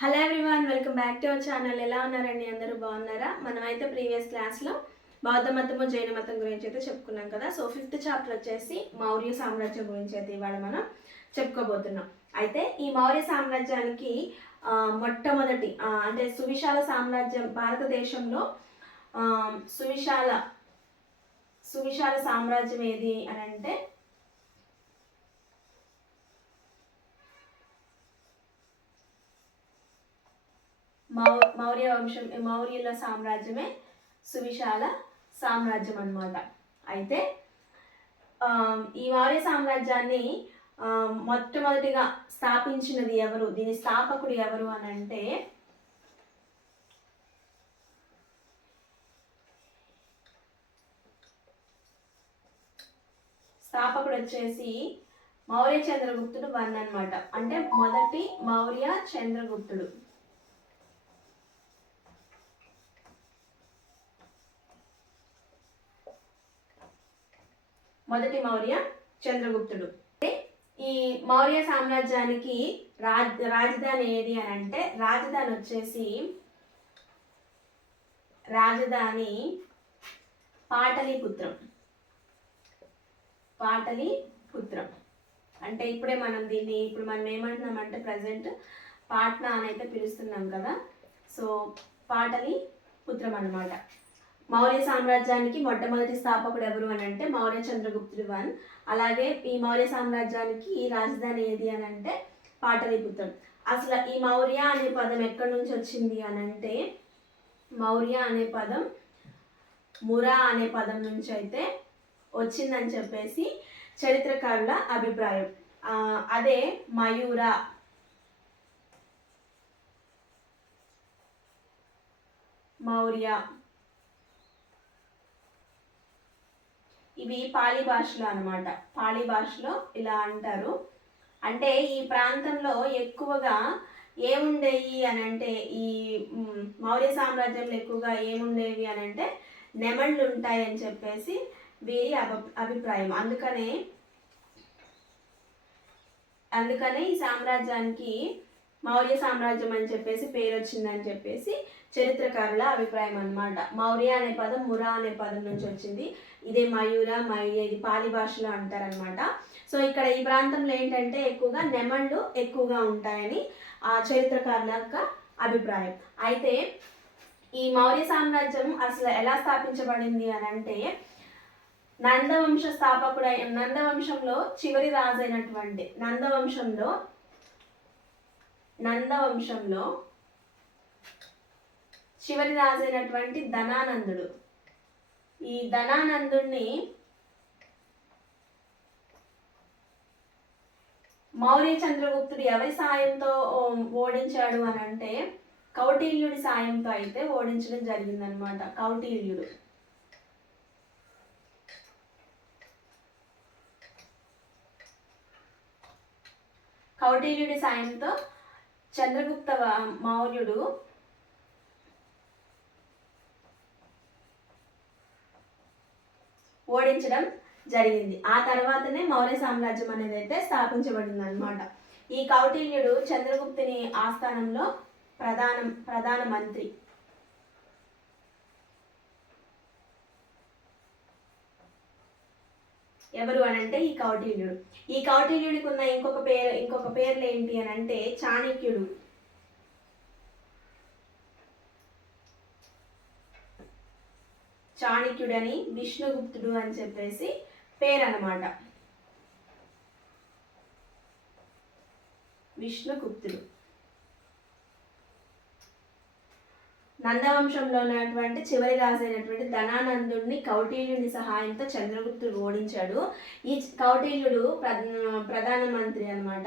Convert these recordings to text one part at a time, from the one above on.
Hello everyone, welcome back to our channel. ఎలా ఉన్నారండి? అందరూ బాగున్నారా? మనమైతే ప్రీవియస్ క్లాస్లో బౌద్ధ మతము జైన మతం గురించి అయితే చెప్పుకున్నాం కదా. సో 5th చాప్టర్ వచ్చేసి మౌర్య సామ్రాజ్యం గురించి అయితే ఇవాళ మనం చెప్పుకోబోతున్నాం. అయితే ఈ మౌర్య సామ్రాజ్యానికి మొట్టమొదటి అంటే సువిశాల సామ్రాజ్యం భారతదేశంలో సువిశాల సామ్రాజ్యం ఏది అని అంటే మౌర్యుల సామ్రాజ్యమే సువిశాల సామ్రాజ్యం అన్నమాట. అయితే ఈ మౌర్య సామ్రాజ్యాన్ని మొట్టమొదటిగా స్థాపించినది ఎవరు, దీని స్థాపకుడు ఎవరు అని అంటే స్థాపకుడు వచ్చేసి మౌర్య చంద్రగుప్తుడు 1 అన్నమాట. అంటే మొదటి మౌర్య చంద్రగుప్తుడు. మొదటి మౌర్య చంద్రగుప్తుడు. ఈ మౌర్య సామ్రాజ్యానికి రాజధాని ఏది అని అంటే రాజధాని వచ్చేసి పాటలీపుత్రం. అంటే ఇప్పుడు మనం ఏమంటున్నామంటే ప్రజెంట్ పాట్నా అని అయితే పిలుస్తున్నాం కదా. సో పాటలీపుత్రం అన్నమాట. మౌర్య సామ్రాజ్యానికి మొట్టమొదటి స్థాపకుడు ఎవరు అని అంటే మౌర్య చంద్రగుప్తుడు 1. అలాగే ఈ మౌర్య సామ్రాజ్యానికి రాజధాని ఏది అని అంటే పాటలీపుత్రం. అసలు ఈ మౌర్య అనే పదం ఎక్కడి నుంచి వచ్చింది అని అంటే మౌర్య అనే పదం మురా అనే పదం నుంచి అయితే వచ్చిందని చెప్పేసి చరిత్రకారుల అభిప్రాయం. అదే మౌర్య ఇవి పాలి భాషలో అనమాట. పాలి భాషలో ఇలా అంటారు. అంటే ఈ ప్రాంతంలో ఎక్కువగా ఏముండేవి అని అంటే ఈ మౌర్య సామ్రాజ్యంలో ఎక్కువగా ఏముండేవి అని అంటే నెమళ్ళు ఉంటాయని చెప్పేసి వీరి అభిప్రాయం. అందుకనే ఈ సామ్రాజ్యానికి మౌర్య సామ్రాజ్యం అని చెప్పేసి పేరు వచ్చిందని చెప్పేసి చరిత్రకారుల అభిప్రాయం అన్నమాట. మౌర్య అనే పదం మురా అనే పదం నుంచి వచ్చింది. ఇదే ఇది పాలి భాషలో అంటారనమాట. సో ఇక్కడ ఈ ప్రాంతంలో ఏంటంటే ఎక్కువగా నెమళ్ళు ఎక్కువగా ఉంటాయని ఆ చరిత్రకారుల యొక్క అభిప్రాయం. అయితే ఈ మౌర్య సామ్రాజ్యం అసలు ఎలా స్థాపించబడింది అని అంటే నందవంశంలో చివరి రాజు అయినటువంటి నందవంశంలో చివరి రాజు అయినటువంటి ధనానందుడు. ఈ ధనానందుడిని మౌర్య చంద్రగుప్తుడు ఎవరి సాయంతో ఓడించాడు అని అంటే కౌటిల్యుడి సాయంతో అయితే ఓడించడం జరిగిందనమాట. కౌటిల్యుడి సాయంతో చంద్రగుప్త మౌర్యుడు ఓడించడం జరిగింది. ఆ తర్వాతనే మౌర్య సామ్రాజ్యం అనేది అయితే స్థాపించబడింది అనమాట. ఈ కౌటిల్యుడు చంద్రగుప్తుని ఆస్థానంలో ప్రధాన మంత్రి. ఎవరు అని అంటే ఈ కౌటిల్యుడికి ఉన్న ఇంకొక పేర్లు ఏంటి అని అంటే చాణక్యుడని, విష్ణుగుప్తుడు అని చెప్పేసి పేరు అన్నమాట. విష్ణుగుప్తుడు నందవంశంలో ఉన్నటువంటి చివరి రాజు అయినటువంటి ధనానందుడిని కౌటిల్యుని సహాయంతో చంద్రగుప్తుడు ఓడించాడు. ఈ కౌటిల్యుడు ప్రధానమంత్రి అన్నమాట.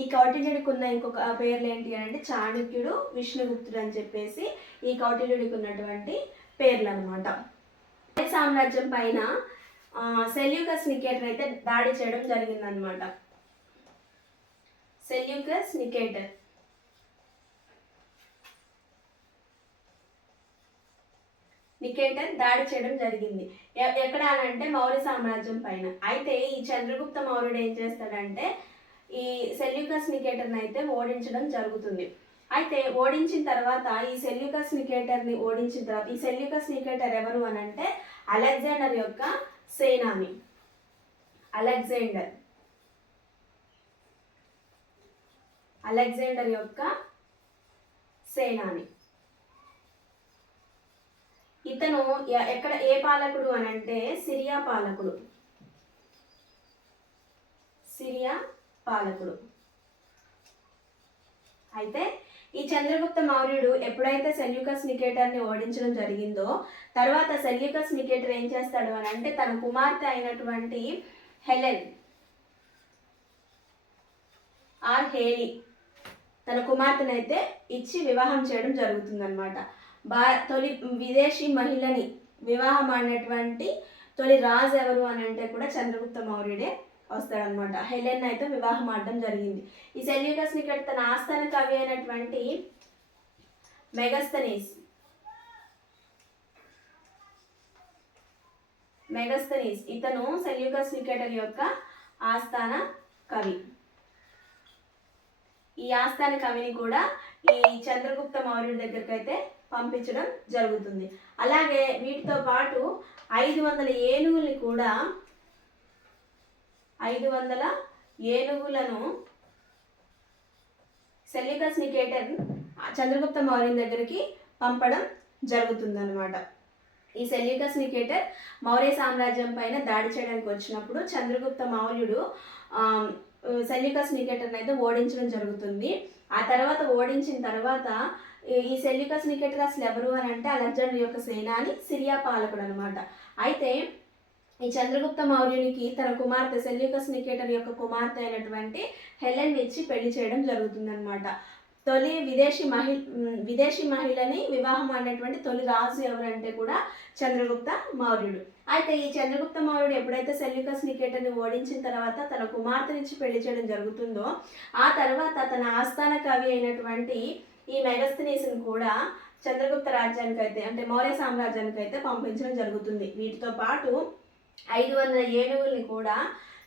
ఈ కౌటిల్యుడికి ఉన్న ఇంకొక పేర్లు ఏంటి అని అంటే చాణక్యుడు, విష్ణుగుప్తుడు అని చెప్పేసి ఈ కౌటిల్యుడికి ఉన్నటువంటి పేర్లు అనమాట. సామ్రాజ్యం పైన సెల్యూకస్ నికేటర్ అయితే దాడి చేయడం జరిగిందనమాట. సెల్యూకస్ నికేటర్ దాడి చేయడం జరిగింది. ఎక్కడ అంటే మౌర్య సామ్రాజ్యం పైన. అయితే ఈ చంద్రగుప్త మౌర్యుడు ఏం చేస్తాడంటే ఈ సెల్యూకస్ నికేటర్ని అయితే ఓడించడం జరుగుతుంది. అయితే ఓడించిన తర్వాత ఈ సెల్యూకస్ నికేటర్ని ఓడించిన తర్వాత ఈ సెల్యూకస్ నికేటర్ ఎవరు అని అంటే అలెగ్జాండర్ యొక్క సేనాని. అలెగ్జాండర్ యొక్క సేనాని. ఇతను ఎక్కడ ఏ పాలకుడు అని అంటే సిరియా పాలకుడు. అయితే ఈ చంద్రగుప్త మౌర్యుడు ఎప్పుడైతే సెల్యూకస్ నికేటర్ని ఓడించడం జరిగిందో తర్వాత సెల్యూకస్ నికేటర్ ఏం చేస్తాడు అని అంటే తన కుమార్తె అయినటువంటి హెలెన్ హేలి తన కుమార్తెనైతే ఇచ్చి వివాహం చేయడం జరుగుతుందన్నమాట. తొలి విదేశీ మహిళని వివాహం ఆడినటువంటి తొలి రాజు ఎవరు అని అంటే కూడా చంద్రగుప్త మౌర్యుడే వస్తాడనమాట. హెలెన్ అయితే వివాహం ఆడడం జరిగింది. ఈ సెల్యూకస్ నికేటర్ తన ఆస్థాన కవి అయినటువంటి మెగస్తనీస్ ఇతను సెల్యూకస్ నికేటర్ యొక్క ఆస్థాన కవి. ఈ ఆస్థాన కవిని కూడా ఈ చంద్రగుప్త మౌర్యుడి దగ్గరికి అయితే పంపించడం జరుగుతుంది. అలాగే వీటితో పాటు 500 ఏనుగులను సెల్యూకస్ నికేటర్ చంద్రగుప్త మౌర్యుని దగ్గరికి పంపడం జరుగుతుందన్నమాట. ఈ సెల్యూకస్ నికేటర్ మౌర్య సామ్రాజ్యం పైన దాడి చేయడానికి వచ్చినప్పుడు చంద్రగుప్త మౌర్యుడు సెల్యూకస్ నికేటర్ని అయితే ఓడించడం జరుగుతుంది. ఆ తర్వాత ఓడించిన తర్వాత ఈ సెల్యూకస్ నికేటర్ అసలు ఎవరు అని అంటే అలెగ్జాండర్ యొక్క సేనాని, సిరియా పాలకుడు అనమాట. అయితే ఈ చంద్రగుప్త మౌర్యునికి తన కుమార్తె సెల్యూకస్ నికేటర్ యొక్క కుమార్తె అయినటువంటి హెలెన్ ఇచ్చి పెళ్లి చేయడం జరుగుతుందన్నమాట. తొలి విదేశీ మహిళని వివాహం అయినటువంటి తొలి రాజు ఎవరంటే కూడా చంద్రగుప్త మౌర్యుడు. అయితే ఈ చంద్రగుప్త మౌర్యుడు ఎప్పుడైతే సెల్యూకస్ నికేటర్ని ఓడించిన తర్వాత తన కుమార్తెనిచ్చి పెళ్లి చేయడం జరుగుతుందో ఆ తర్వాత తన ఆస్థాన కవి అయినటువంటి ఈ మెగస్తనీస్ని కూడా చంద్రగుప్త రాజ్యానికి అయితే అంటే మౌర్య సామ్రాజ్యానికి అయితే పంపించడం జరుగుతుంది. వీటితో పాటు 500 ఏనుగుల్ని కూడా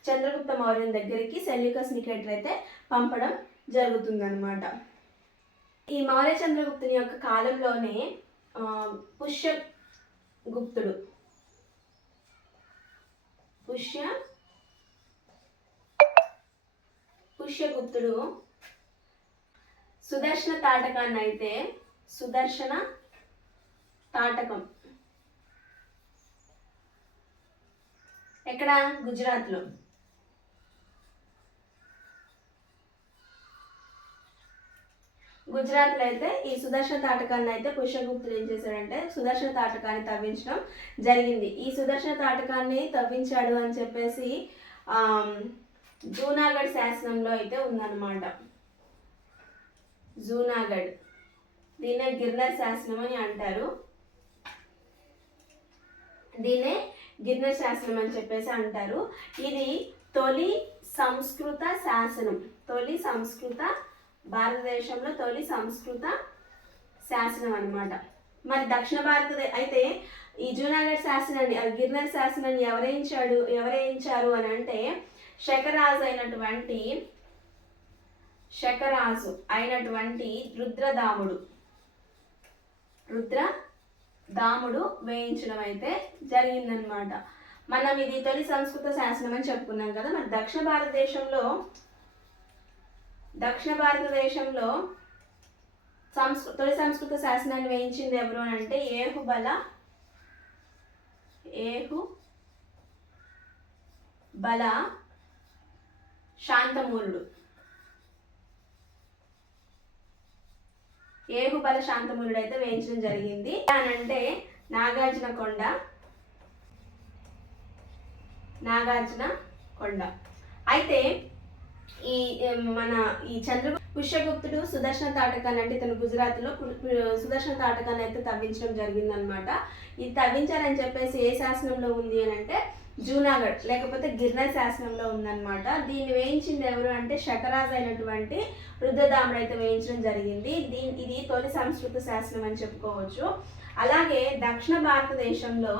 చంద్రగుప్త మౌర్యుని దగ్గరికి సెల్యూకస్ నికేటర్ అయితే పంపడం జరుగుతుందన్నమాట. ఈ మౌర్య చంద్రగుప్తుని యొక్క కాలంలోనే పుష్యగుప్తుడు సుదర్శన తాటకం ఎక్కడ గుజరాత్లో అయితే ఈ సుదర్శన తాటకాన్ని అయితే పుష్యగుప్తుడు ఏం చేశాడంటే సుదర్శన తాటకాన్ని తవ్వించడం జరిగింది. ఈ సుదర్శన తాటకాన్ని తవ్వించాడు అని చెప్పేసి జూనాగఢ్ శాసనంలో అయితే ఉందన్నమాట. జూనాగఢ్ దీన్నే గిర్నర్ శాసనం అని అంటారు. దీన్నే గిర్నర్ శాసనం అని చెప్పేసి అంటారు. ఇది తొలి సంస్కృత శాసనం. భారతదేశంలో తొలి సంస్కృత శాసనం అన్నమాట. మరి దక్షిణ భారతదేశం అయితే ఈ జూనాగఢ్ శాసనాన్ని గిర్నర్ శాసనాన్ని ఎవరేయించారు అని అంటే శకరాజు అయినటువంటి రుద్రదాముడు వేయించడం అయితే జరిగిందనమాట. మనం ఇది తొలి సంస్కృత శాసనం అని చెప్పుకున్నాం కదా. మరి దక్షిణ భారతదేశంలో తొలి సంస్కృత శాసనాన్ని వేయించింది ఎవరు అని అంటే ఏహుబల శాంతమూలుడు. ఏహుబల శాంతమూలుడు అయితే వేయించడం జరిగింది. అంటే నాగార్జున కొండ. అయితే ఈ పుష్యగుప్తుడు సుదర్శన తాటకాన్ని అంటే ఇతను గుజరాత్లో సుదర్శన తాటకాన్ని అయితే తవ్వించడం జరిగిందనమాట. ఇది తవ్వించారని చెప్పేసి ఏ శాసనంలో ఉంది అని అంటే జూనాగఢ్ లేకపోతే గిర్నర్ శాసనంలో ఉందన్నమాట. దీన్ని వేయించింది ఎవరు అంటే శకరాజు అయినటువంటి రుద్రదాముడు అయితే వేయించడం జరిగింది. ఇది తొలి సంస్కృత శాసనం అని చెప్పుకోవచ్చు. అలాగే దక్షిణ భారతదేశంలో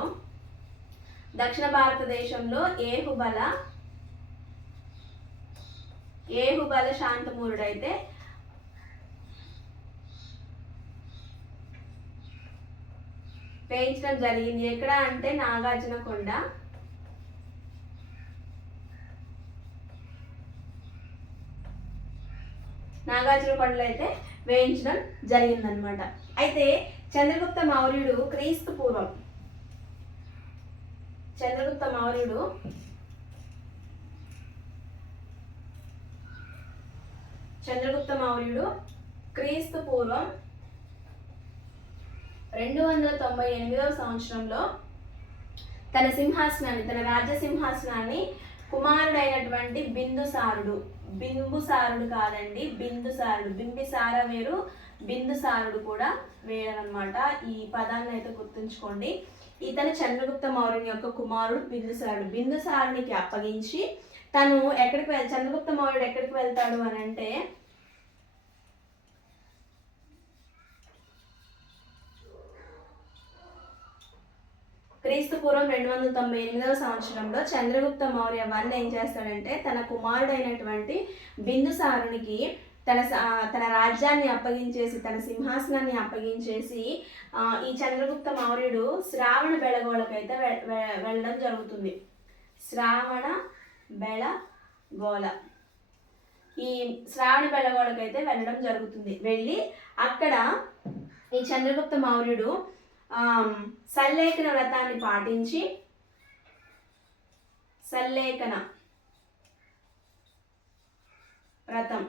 ఏహుబల శాంతమూలుడు అయితే వేయించడం జరిగింది. ఎక్కడ అంటే నాగార్జునకొండ. నాగార్జునకొండలో అయితే వేయించడం జరిగిందనమాట. అయితే చంద్రగుప్త మౌర్యుడు క్రీస్తు పూర్వం చంద్రగుప్త మౌర్యుడు క్రీస్తు పూర్వం 298వ సంవత్సరంలో తన రాజ్య సింహాసనాన్ని కుమారుడైనటువంటి బింబిసారుడు కాదండి, బింబిసార వేరు, బిందుసారుడు కూడా వేరనమాట. ఈ పదాన్ని అయితే గుర్తుంచుకోండి. ఇతను చంద్రగుప్త మౌర్యుని యొక్క కుమారుడు బిందుసారునికి అప్పగించి తను చంద్రగుప్త మౌర్యుడు ఎక్కడికి వెళ్తాడు అని అంటే క్రీస్తు పూర్వం 298వ సంవత్సరంలో చంద్రగుప్త మౌర్య వన్ ఏం చేస్తాడంటే తన కుమారుడైనటువంటి బిందుసారునికి తన రాజ్యాన్ని అప్పగించేసి, తన సింహాసనాన్ని అప్పగించేసి ఈ చంద్రగుప్త మౌర్యుడు శ్రావణ బెళగోళకైతే వెళ్ళడం జరుగుతుంది. శ్రావణ బెళగోళకైతే వెళ్ళడం జరుగుతుంది. వెళ్ళి అక్కడ ఈ చంద్రగుప్త మౌర్యుడు సల్లేఖన వ్రతాన్ని పాటించి, సల్లేఖన వ్రతం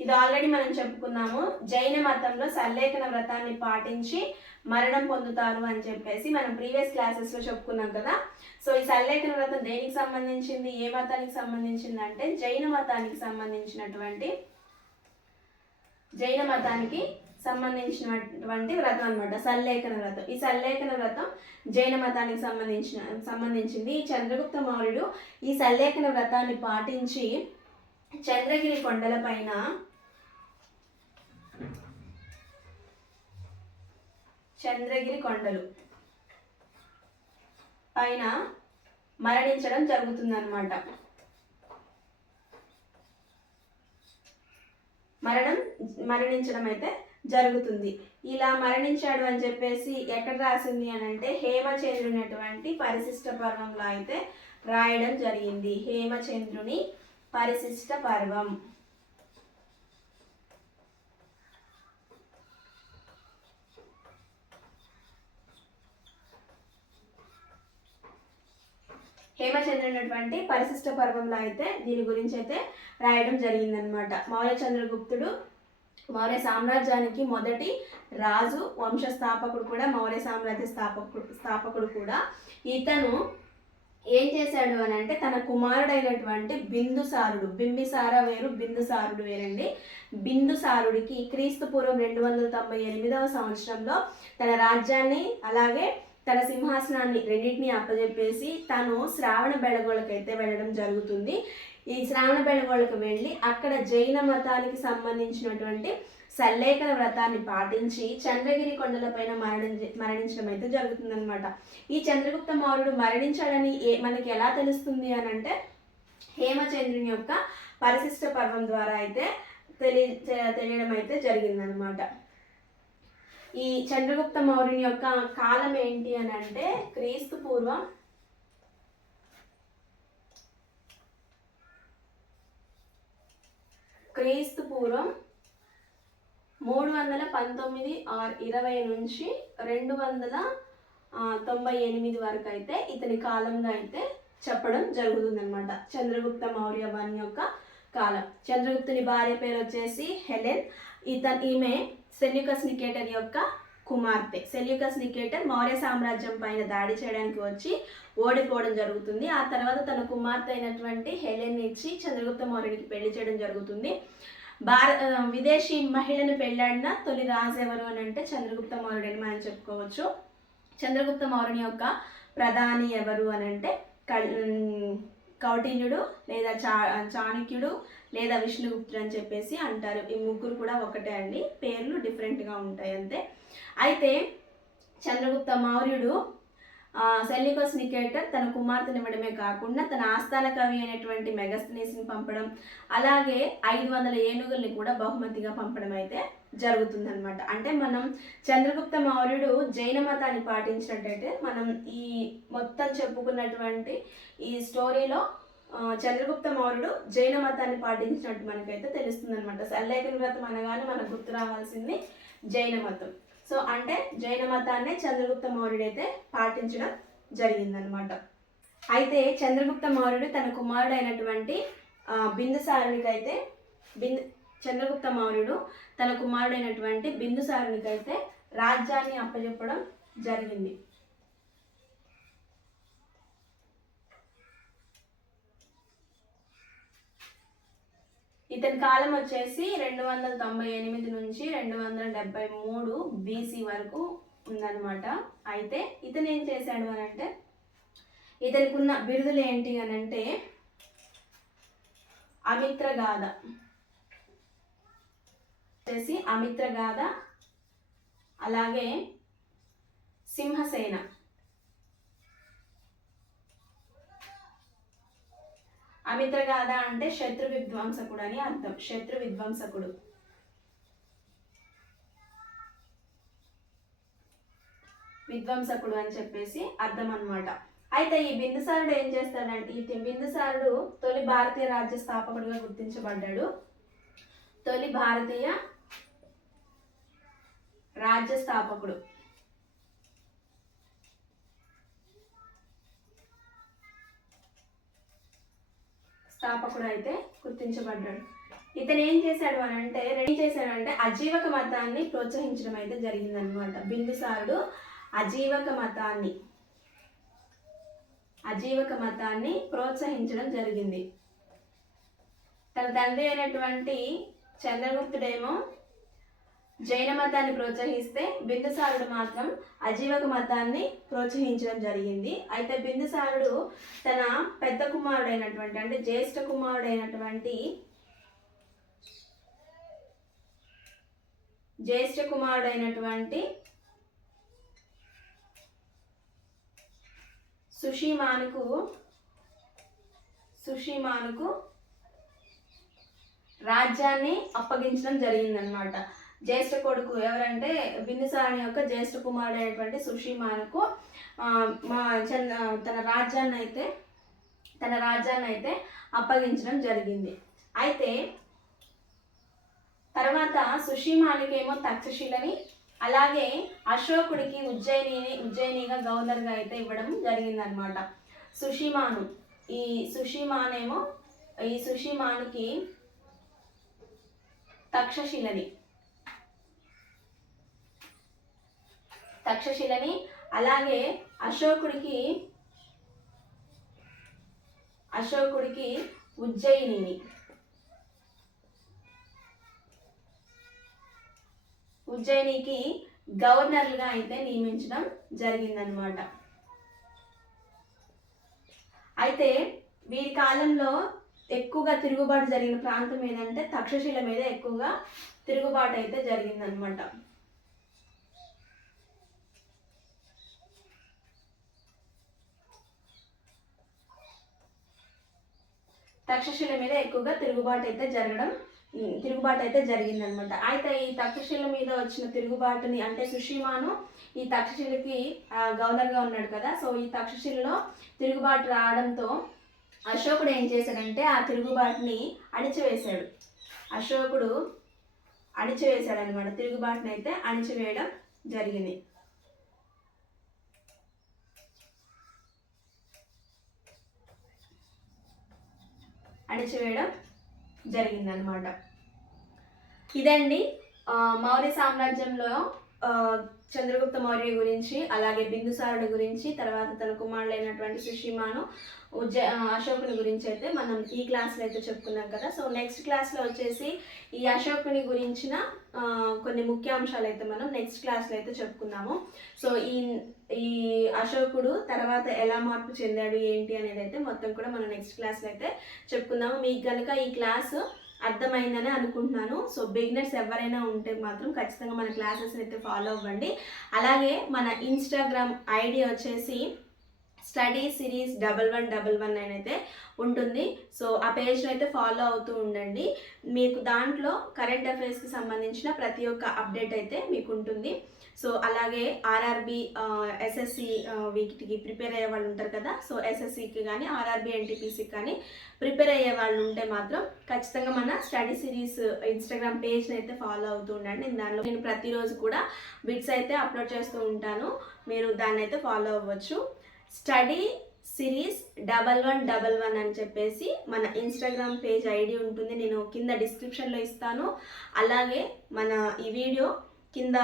ఇది ఆల్రెడీ మనం చెప్పుకున్నాము. జైన మతంలో సల్లేఖన వ్రతాన్ని పాటించి మరణం పొందుతారు అని చెప్పేసి మనం ప్రీవియస్ క్లాసెస్లో చెప్పుకున్నాం కదా. సో ఈ సల్లేఖన వ్రతం దేనికి సంబంధించింది, ఏ మతానికి సంబంధించింది అంటే జైన మతానికి సంబంధించినటువంటి వ్రతం అనమాట సల్లేఖన వ్రతం. ఈ సల్లేఖన వ్రతం జైన మతానికి సంబంధించింది. ఈ చంద్రగుప్త మౌర్యుడు ఈ సల్లేఖన వ్రతాన్ని పాటించి చంద్రగిరి కొండల పైన మరణించడం జరుగుతుందన్నమాట. మరణించడం అయితే జరుగుతుంది. ఇలా మరణించాడు అని చెప్పేసి ఎక్కడ రాసింది అని అంటే హేమచంద్రునటువంటి పరిశిష్ట పర్వంలో అయితే రాయడం జరిగింది. హేమచంద్రుని పరిశిష్ట పర్వం. హేమచంద్రునటువంటి పరిశిష్ట పర్వంలో అయితే దీని గురించి అయితే రాయడం జరిగిందనమాట. మౌర్య సామ్రాజ్యానికి మొదటి రాజు, వంశస్థాపకుడు కూడా, మౌర్య సామ్రాజ్య స్థాపకుడు కూడా. ఇతను ఏం చేశాడు అని అంటే తన కుమారుడైనటువంటి బింబిసార వేరు, బిందుసారుడు వేరండి. బిందుసారుడికి క్రీస్తు పూర్వం 298వ సంవత్సరంలో తన రాజ్యాన్ని అలాగే తన సింహాసనాన్ని రెండింటినీ అప్పజెప్పేసి తను శ్రావణ బెళగోళకైతే వెళ్ళడం జరుగుతుంది. ఈ శ్రావణ బెళగోళకు వెళ్ళి అక్కడ జైన మతానికి సంబంధించినటువంటి సల్లేఖన వ్రతాన్ని పాటించి చంద్రగిరి కొండలపైన మరణించడం అయితే జరుగుతుందన్నమాట. ఈ చంద్రగుప్త మౌర్యుడు మరణించాడని మనకి ఎలా తెలుస్తుంది అని అంటే హేమచంద్రుని యొక్క పరిశిష్ట పర్వం ద్వారా అయితే తెలియడం అయితే జరిగిందనమాట. ఈ చంద్రగుప్త మౌర్యుని యొక్క కాలం ఏంటి అని అంటే క్రీస్తు పూర్వం 319/20 నుంచి 298 వరకు అయితే ఇతని కాలంగా అయితే చెప్పడం జరుగుతుందన్నమాట. చంద్రగుప్త మౌర్య వన్ యొక్క కాలం. చంద్రగుప్తుని భార్య పేరు వచ్చేసి హెలెన్. ఈమె సెల్యూకస్ నికేటర్ యొక్క కుమార్తె. సెల్యూకస్ నికేటర్ మౌర్య సామ్రాజ్యం పైన దాడి చేయడానికి వచ్చి ఓడిపోవడం జరుగుతుంది. ఆ తర్వాత తన కుమార్తె అయినటువంటి హెలెన్ ఇచ్చి చంద్రగుప్త మౌర్యుడికి పెళ్లి చేయడం జరుగుతుంది. విదేశీ మహిళను పెళ్ళాడిన తొలి రాజు ఎవరు అని అంటే చంద్రగుప్త మౌర్యుడని మనం చెప్పుకోవచ్చు. చంద్రగుప్త మౌర్యుని యొక్క ప్రధాని ఎవరు అని అంటే కౌటిల్యుడు లేదా చాణక్యుడు లేదా విష్ణుగుప్తుడు అని చెప్పేసి అంటారు. ఈ ముగ్గురు కూడా ఒకటే అండి, పేర్లు డిఫరెంట్గా ఉంటాయి అంతే. అయితే చంద్రగుప్త మౌర్యుడు సెల్యూకస్ నికేటర్ తన కుమార్తెను ఇవ్వడమే కాకుండా తన ఆస్థాన కవి అయినటువంటి మెగస్తనీస్ని పంపడం, అలాగే 500 ఏనుగుల్ని కూడా బహుమతిగా పంపడం అయితే జరుగుతుందన్నమాట. అంటే మనం చంద్రగుప్త మౌర్యుడు జైన మతాన్ని పాటించినట్టయితే మనం ఈ మొత్తం చెప్పుకున్నటువంటి ఈ స్టోరీలో చంద్రగుప్త మౌర్యుడు జైన మతాన్ని పాటించినట్టు మనకైతే తెలుస్తుంది అనమాట. సల్లేఖన వ్రతం అనగానే మనకు గుర్తు రావాల్సింది జైన మతం. సో అంటే జైన మతాన్నే చంద్రగుప్త మౌర్యుడు అయితే పాటించడం జరిగిందనమాట. అయితే చంద్రగుప్త మౌర్యుడు తన కుమారుడు అయినటువంటి బిందుసారునికైతే చంద్రగుప్త మౌర్యుడు తన కుమారుడైనటువంటి బిందుసారునికైతే రాజ్యాన్ని అప్పచెప్పడం జరిగింది. ఇతని కాలం వచ్చేసి 298 నుంచి 273 BC వరకు ఉందన్నమాట. అయితే ఇతను ఏం చేశాడు అని అంటే, ఇతనికి ఉన్న బిరుదులు ఏంటి అని అంటే అమిత్రగాథ వచ్చేసి అమిత్రగాథ, అలాగే సింహసేన. అమిత్రగాథ అంటే శత్రు విధ్వంసకుడు అని అర్థం. శత్రు విధ్వంసకుడు. విధ్వంసకుడు అని చెప్పేసి అర్థం అన్నమాట. అయితే ఈ బిందుసారుడు ఏం చేస్తాడంటే, ఈ బిందుసారుడు తొలి భారతీయ రాజ్య స్థాపకుడిగా గుర్తించబడ్డాడు. తొలి భారతీయ రాజ్య స్థాపకుడు. అయితే గుర్తించబడ్డాడు. ఇతను ఏం చేశాడు అంటే అజీవక మతాన్ని ప్రోత్సహించడం అయితే జరిగిందనమాట. బిందుసారుడు అజీవక మతాన్ని ప్రోత్సహించడం జరిగింది. తన తండ్రి అయినటువంటి చంద్రగుప్తుడేమో జైన మతాన్ని ప్రోత్సహిస్తే బిందుసారుడు మాత్రం అజీవక మతాన్ని ప్రోత్సహించడం జరిగింది. అయితే బిందుసారుడు తన పెద్ద కుమారుడైనటువంటి అంటే జ్యేష్ఠ కుమారుడైనటువంటి సుషిమానుకు రాజ్యాన్ని అప్పగించడం జరిగిందనమాట. జ్యేష్ఠ కొడుకు ఎవరంటే బిందుసారుని యొక్క జ్యేష్ఠ కుమారుడు అయినటువంటి సుషిమానుకు తన రాజ్యాన్ని అయితే అప్పగించడం జరిగింది. అయితే తర్వాత సుషిమానికేమో తక్షశిలని, అలాగే అశోకుడికి ఉజ్జయినిగా గవర్నర్గా అయితే ఇవ్వడం జరిగిందనమాట. సుషిమానుకి తక్షశిలని, అలాగే అశోకుడికి ఉజ్జయినికి గవర్నర్లుగా అయితే నియమించడం జరిగిందనమాట. అయితే వీరి కాలంలో ఎక్కువగా తిరుగుబాటు జరిగిన ప్రాంతం ఏదంటే తక్షశిల మీద ఎక్కువగా తిరుగుబాటు అయితే జరిగిందనమాట. తక్షశిల మీద ఎక్కువగా తిరుగుబాటు అయితే జరిగిందనమాట. అయితే ఈ తక్షశిల మీద వచ్చిన తిరుగుబాటుని అంటే సుషిమాను ఈ తక్షశిలకి గవర్నర్గా ఉన్నాడు కదా. సో ఈ తక్షశిలలో తిరుగుబాటు రావడంతో అశోకుడు ఏం చేశాడంటే ఆ తిరుగుబాటుని అణిచివేశాడు. అనమాట. తిరుగుబాటుని అయితే అణిచివేయడం జరిగింది. అన్నమాట. ఇదండి మౌర్య సామ్రాజ్యంలో చంద్రగుప్త మౌర్య గురించి, అలాగే బిందుసారుడి గురించి, తర్వాత తన కుమారుడైనటువంటి సుషిమాను అశోకుని గురించి అయితే మనం ఈ క్లాస్లో అయితే చెప్పుకున్నాం కదా. సో నెక్స్ట్ క్లాస్లో వచ్చేసి ఈ అశోకుని గురించిన కొన్ని ముఖ్యాంశాలు అయితే మనం నెక్స్ట్ క్లాస్లో అయితే చెప్పుకున్నాము. సో ఈ అశోకుడు తర్వాత ఎలా మార్పు చెందాడు ఏంటి అనేది అయితే మొత్తం కూడా మనం నెక్స్ట్ క్లాస్లో అయితే చెప్పుకుందాము. మీకు కనుక ఈ క్లాస్ అర్థమైందని అనుకుంటున్నాను. సో బిగినర్స్ ఎవరైనా ఉంటే మాత్రం ఖచ్చితంగా మన క్లాసెస్ని అయితే ఫాలో అవ్వండి. అలాగే మన ఇన్స్టాగ్రామ్ ఐడి వచ్చేసి స్టడీ సిరీస్ 1111 అయితే ఉంటుంది. సో ఆ పేజ్ని అయితే ఫాలో అవుతూ ఉండండి. మీకు దాంట్లో కరెంట్ అఫైర్స్కి సంబంధించిన ప్రతి ఒక్క అప్డేట్ అయితే మీకు ఉంటుంది. సో అలాగే ఆర్ఆర్బి ఎస్ఎస్సి వీటికి ప్రిపేర్ అయ్యే వాళ్ళు ఉంటారు కదా. సో ఎస్ఎస్సికి కానీ ఆర్ఆర్బి ఎన్టీపీసీకి కానీ ప్రిపేర్ అయ్యే వాళ్ళు ఉంటే మాత్రం ఖచ్చితంగా మన స్టడీ సిరీస్ ఇన్స్టాగ్రామ్ పేజ్ని అయితే ఫాలో అవుతూ ఉండండి. దానిలో నేను ప్రతిరోజు కూడా బిట్స్ అయితే అప్లోడ్ చేస్తూ ఉంటాను. మీరు దాన్ని అయితే ఫాలో అవ్వచ్చు. స్టడీ సిరీస్ 1111 అని చెప్పేసి మన ఇన్స్టాగ్రామ్ పేజ్ ఐడి ఉంటుంది. నేను కింద డిస్క్రిప్షన్లో ఇస్తాను. అలాగే మన ఈ వీడియో కింద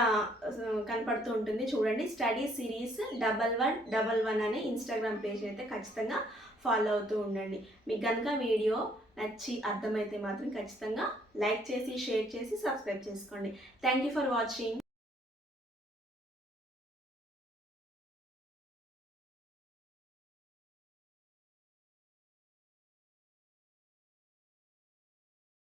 కనపడుతూ ఉంటుంది చూడండి. స్టడీ సిరీస్ 1111 అనే ఇన్స్టాగ్రామ్ పేజ్ అయితే ఖచ్చితంగా ఫాలో అవుతూ ఉండండి. మీకు కనుక వీడియో నచ్చి అర్థమైతే మాత్రం ఖచ్చితంగా లైక్ చేసి షేర్ చేసి సబ్స్క్రైబ్ చేసుకోండి. Thank you for watching.